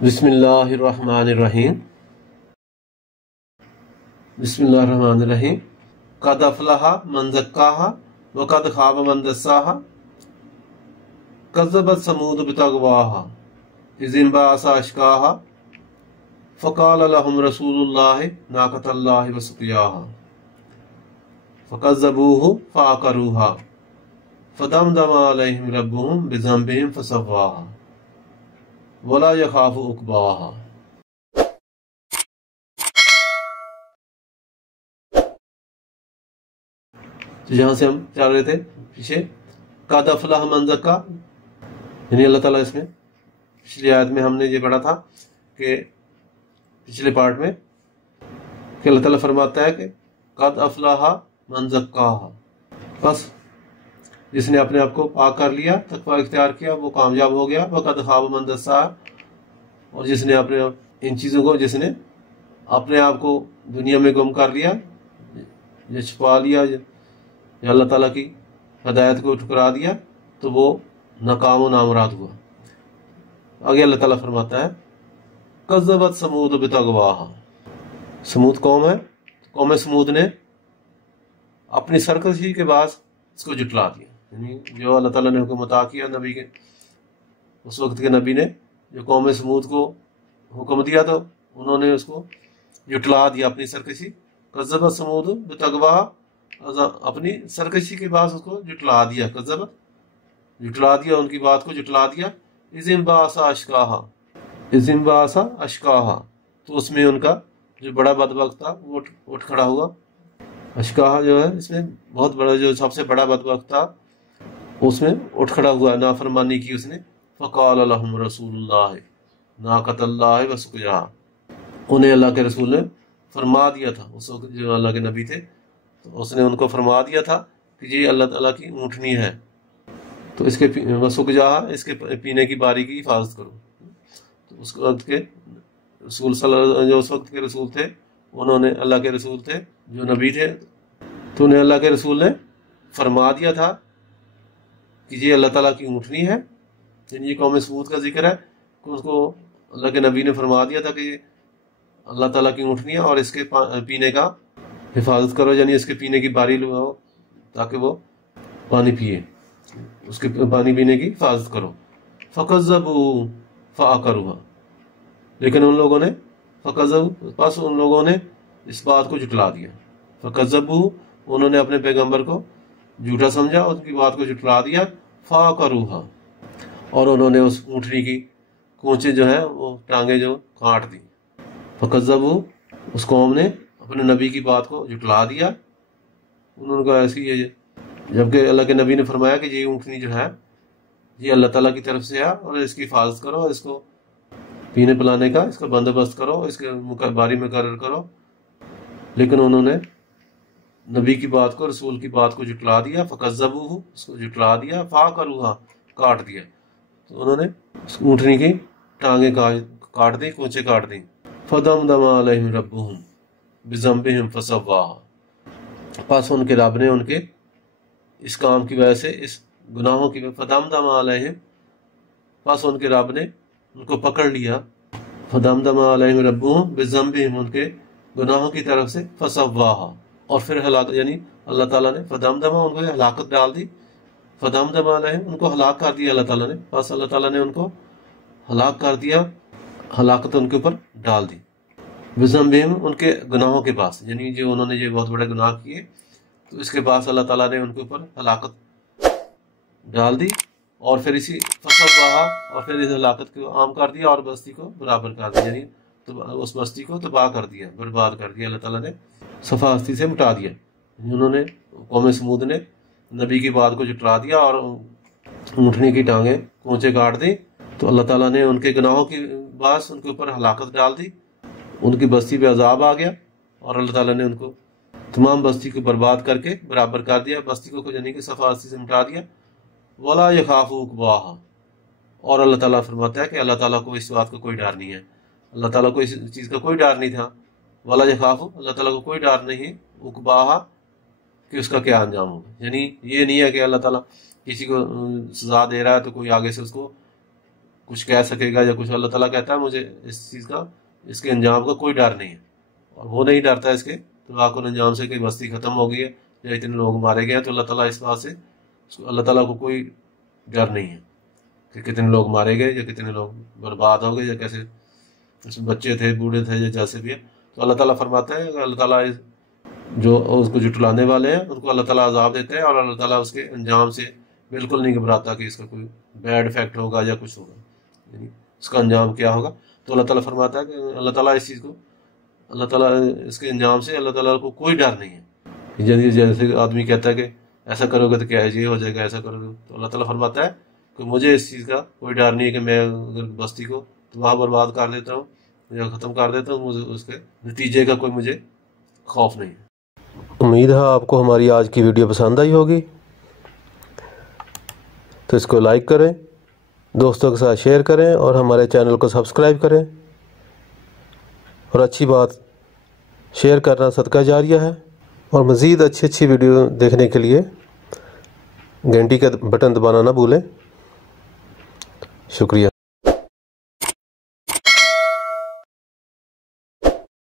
बिस्मिल्लाहिर्रहमानिर्रहीम। बिस्मिल्लाहिर्रहमानिर्रहीम। क़द अफ़लहा मन ज़क्काहा व क़द ख़ाब मन दस्साहा। कज़्ज़बत समूद बितग़वाहा इज़ इंबअसा अशक़ाहा। फ़क़ाल लहुम रसूलुल्लाहि नाक़तल्लाहि व सुक़याहा। फ़कज़्ज़बूहु फ़अक़रूहा फ़दमदम अलैहिम रब्बुहुम बिज़ंबिहिम फ़सव्वाहा वला यख़ाफ़ु उक़बाहा। तो यहाँ से हम चल रहे थे पीछे क़द अफ़लह मन ज़क्का, यानी अल्लाह ताला इसमें पिछली आयत में हमने ये पढ़ा था कि पिछले पार्ट में कि अल्लाह ताला फरमाता है कि क़द अफ़लह मन ज़क्काहा, बस जिसने अपने आप को पाक कर लिया, तक़वा इख्तियार किया, वो कामयाब हो गया। व क़द ख़ाब मन दस्साहा, और जिसने अपने इन चीज़ों को, जिसने अपने आप को दुनिया में गुम कर लिया या छुपा लिया या अल्लाह ताला की हदायत को ठुकरा दिया, तो वो नाकाम व नामुराद हुआ। आगे अल्लाह ताला फरमाता है कज़्ज़बत समूद बितग़वाहा। समूद कौम है, कौम समूद ने अपनी सरकशी के बाद इसको जुटला दिया। यानी जो अल्लाह ताला ने हुक्म अता किया नबी के, उस वक्त के नबी ने जो कौम समूद को हुक्म दिया, तो उन्होंने उसको जुटला दिया अपनी सरकशी। कज़्ज़बत समूद बितग़वाहा, अपनी सरकशी के बाद उसको जुटला दिया। कज़्ज़बत, जुटला दिया, उनकी बात को जुटला दिया। इज़ इंबअसा अशक़ाहा, इज़ इंबअसा अशक़ाहा, तो उसमें उनका जो बड़ा बदबख्त था वो उठ खड़ा हुआ। अशक़ाहा जो है, इसमें बहुत बड़ा, जो सबसे बड़ा बदबख्त था, उसमें उठ खड़ा हुआ, नाफरमानी की उसने। फ़क़ाल लहुम रसूलुल्लाहि नाक़तल्लाहि व सुक़याहा, उन्हें अल्लाह के रसूल ने फरमा दिया था, उस वक्त जो अल्लाह के नबी थे, तो उसने उनको फरमा दिया था कि ये अल्लाह ताला की ऊँटनी है, तो इसके सुक़याहा, इसके पीने की बारी की हिफाजत करो। तो उस वक्त के रसूल जो उस वक्त के रसूल थे, उन्होंने, अल्लाह के रसूल थे, जो नबी थे, तो उन्हें अल्लाह के रसूल ने फरमा दिया था कि ये अल्लाह ताला की ऊँटनी है। ये कौम समूद का जिक्र है कि उसको अल्लाह के नबी ने फरमा दिया था कि अल्लाह ताला की ऊँटनी है और इसके पीने का हिफाजत करो, यानी इसके पीने की बारी लो ताकि वो पानी पिए, उसके पानी पीने की हिफाजत करो। फ़कज़्ज़बूहु फ़अक़रूहा, लेकिन उन लोगों ने बस उन लोगों ने इस बात को जुटला दिया। फ़कज़्ज़बूहु, उन्होंने अपने पैगंबर को झूठा समझा, उसकी बात को जुटला दिया। फ़अक़रूहा, और उन्होंने उस ऊँटनी की कोंचे जो है, वो टांगे जो काट दी। फ़कज़्ज़बूहु, उस कौम ने अपने नबी की बात को जुटला दिया। उन्होंने कहा ऐसी है, जबकि अल्लाह के नबी ने फरमाया कि ये ऊँटनी जो है ये अल्लाह ताला की तरफ से है और इसकी हिफाजत करो, इसको पीने पिलाने का इसका बंदोबस्त करो, इसके बारी मुकर्रर करो। लेकिन उन्होंने नबी की बात को, रसूल की बात को जुटला दिया। फ़कज़्ज़बूहु, उसको जुटला दिया। फ़अक़रूहा, काट दिया, तो उन्होंने उस ऊँटनी की टांगे काट दी, कोंचे काट दी। फ़दमदम अलैहिम रब्बुहुम बिज़ंबिहिम फ़सव्वाहा, पास उनके रब ने उनके इस काम की वजह से, इस गुनाहों की, फ़दमदम अलैहिम, पास उनके रब ने उनको पकड़ लिया। फ़दमदम अलैहिम रब्बुहुम बिज़ंबिहिम, उनके गुनाहों की तरफ से। फ़सव्वाहा, और फिर हलाक, यानी अल्लाह ताला ने फ़दमदमा, उनको हलाकत डाल दी। फ़दमदम अलैहिम, उनको हलाक कर दिया अल्लाह ताला ने, बस अल्लाह ताला ने उनको हलाक कर दिया, हलाकत उनके ऊपर डाल दी। बिज़ंबिहिम, उनके गुनाहों के पास, यानी जो उन्होंने ये बहुत बड़े गुनाह किए, तो इसके पास अल्लाह ताला ने उनके ऊपर हलाकत डाल दी। और फिर इसी फ़सव्वाहा, और फिर इस हलाकत को आम कर दिया और बस्ती को बराबर कर दिया, यानी तो उस बस्ती को तबाह कर दिया, बर्बाद कर दिया, अल्लाह ताला ने सफ़ा हस्ती से मिटा दिया। उन्होंने, कौम समूद ने नबी की बात को जुटला दिया और ऊँटनी की टांगे कोंचे काट दी, तो अल्लाह ताला ने उनके गुनाहों की बास उनके ऊपर हलाकत डाल दी, उनकी बस्ती पे अजाब आ गया और अल्लाह ताला ने उनको तमाम बस्ती को बर्बाद करके बराबर कर दिया, बस्ती को यानी कि सफ़ा हस्ती से मिटा दिया। वला यख़ाफ़ु उक़बाहा, और अल्लाह ताला फरमाता है कि अल्लाह ताला को इस बात का कोई डर नहीं है, अल्लाह ताला को इस चीज़ का कोई डर नहीं था। वला यख़ाफ़ु, अल्लाह ताला को कोई डर नहीं, उक़बाहा, कि उसका क्या अंजाम होगा। यानी ये नहीं है कि अल्लाह ताला किसी को सज़ा दे रहा है तो कोई आगे से उसको کچھ کہہ سکے گا یا کچھ. اللہ تعالیٰ کہتا ہے مجھے اس چیز کا، اس کے انجام کا کوئی ڈر نہیں ہے، اور وہ نہیں ڈرتا اس کے تباہ انجام سے کہ بستی ختم ہو گئی ہے یا اتنے لوگ مارے گئے ہیں. تو اللہ تعالیٰ اس بات سے، اللہ تعالیٰ کو کوئی ڈر نہیں ہے کہ کتنے لوگ مارے گئے یا کتنے لوگ برباد ہو گئے یا کیسے، اس میں بچے تھے، بوڑھے تھے یا جیسے بھی ہے. تو اللہ تعالیٰ فرماتا ہے کہ اللہ تعالیٰ جو اس کو جھٹلانے والے ہیں ان کو اللہ تعالیٰ عذاب دیتے ہیں، اور اللہ تعالیٰ اس کے انجام سے بالکل نہیں گھبراتا کہ اس کا کوئی بیڈ افیکٹ ہوگا یا کچھ ہوگا، یعنی اس کا انجام کیا ہوگا. تو اللہ تعالیٰ فرماتا ہے کہ اللہ تعالیٰ اس چیز کو، اللہ تعالیٰ اس کے انجام سے اللہ تعالیٰ کو کوئی ڈر نہیں ہے. جیسے آدمی کہتا ہے کہ ایسا کرو گے تو کیا ہے، یہ ہو جائے گا، ایسا کرو گے. تو اللہ تعالیٰ فرماتا ہے کہ مجھے اس چیز کا کوئی ڈر نہیں ہے کہ میں اگر بستی کو تباہ برباد کر دیتا ہوں یا ختم کر دیتا ہوں، مجھے اس کے نتیجے کا کوئی مجھے خوف نہیں ہے. امید ہے آپ کو ہماری آج کی ویڈیو پسند آئی ہوگی، تو اس کو لائک کریں، دوستوں کے ساتھ شیئر کریں اور ہمارے چینل کو سبسکرائب کریں. اور اچھی بات، شیئر کرنا صدقہ جاریہ ہے. اور مزید اچھی ویڈیو دیکھنے کے لیے گھنٹی کا بٹن دبانا نہ بھولیں. شکریہ.